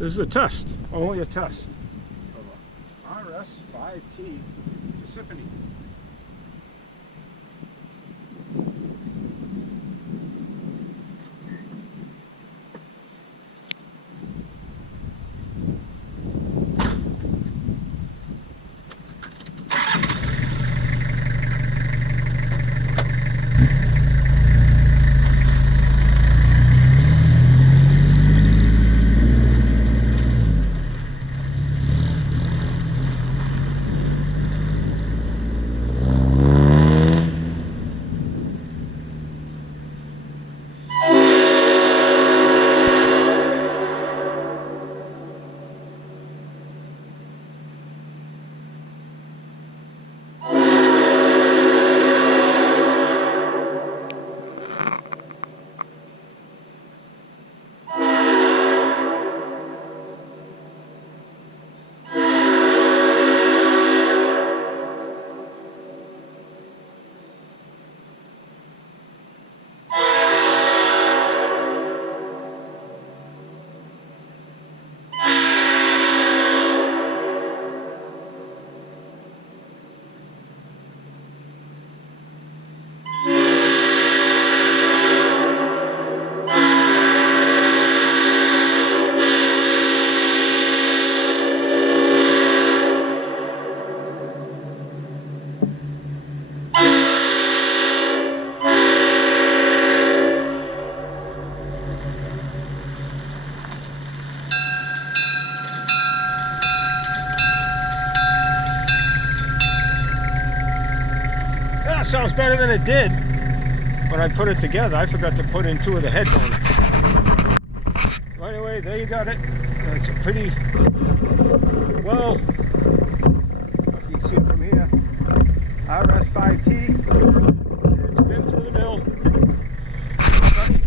This is a test, only a test of a RS5T Parsippany. Yeah, sounds better than it did when I put it together. I forgot to put in 2 of the headphones. Well, anyway, there you got it. It's a pretty, well, if you can see it from here, RS5T.